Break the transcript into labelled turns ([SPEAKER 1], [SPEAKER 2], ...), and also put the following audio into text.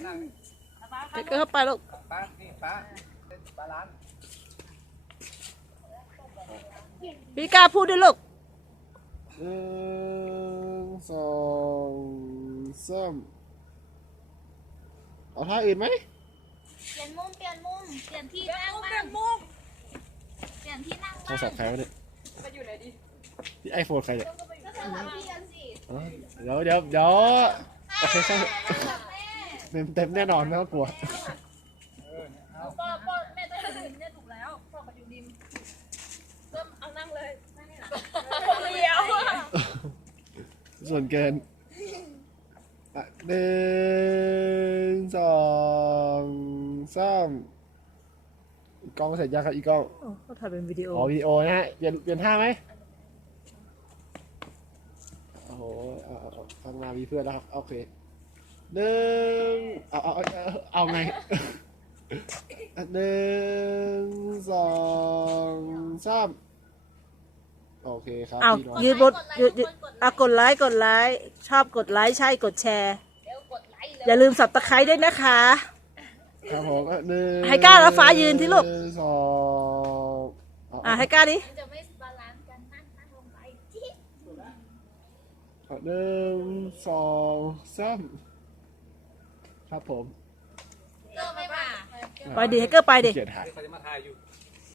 [SPEAKER 1] ไทเกอร์เข้าไปลูก
[SPEAKER 2] ป้านี่ป้าล้าน
[SPEAKER 1] พี่กล้าพูดด้วยลูก
[SPEAKER 3] 1 2 3เอาท่าอื่นไหม
[SPEAKER 4] เปลี่ยนมุมเปลี่ยนที่นั่งบ้างเปลี่ยนที่นั่ง
[SPEAKER 3] โท
[SPEAKER 4] บ้าง
[SPEAKER 3] รศัพท์ใครวะเนี่ยไปอยู่ไหนดีที่ไอโฟนใครเนี่ยเดี๋ยวโอเคใช่เต็มแน่นอนไม่ต้องกลัว
[SPEAKER 4] ป้อแม่ต้องอยู่ริมเนี่ยถูกแล้วป้อมาอยู่ริมเริ่มเอานั่งเลยนั่งนี่หรอเลี้ยว
[SPEAKER 3] ส่วนเกิน1 2 3อีกกล้องเสร็จยังครับอีกกล้อง
[SPEAKER 1] เขาถ่ายเป็นวิดีโอ
[SPEAKER 3] วิดีโอนะฮะเปลี่ยนท่าไหมโอ้โหข้างหน้ามีเพื่อนแล้วครับโอเคเอาไง1 2 3โอเคครับ
[SPEAKER 1] เอายืนบนกดไลค์ชอบกดไลค์ใช่กดแชร์อย่าลืมสับตะไคร้ด้วยนะคะ
[SPEAKER 3] ครับผม
[SPEAKER 1] ให้กล้าแล้วฟ้ายืนที่ลูก
[SPEAKER 3] 2
[SPEAKER 1] ให้กล้าดิ
[SPEAKER 4] จะไม่บาลานซ์กันนั่งลงไปจิ๊บ
[SPEAKER 3] 1 2 3ครับผม
[SPEAKER 4] เริ่มไม่มา
[SPEAKER 1] ไปดิให้เกอร์ไปดิ
[SPEAKER 3] เกียรติหา
[SPEAKER 2] เขาจะมาถ่ายอยู่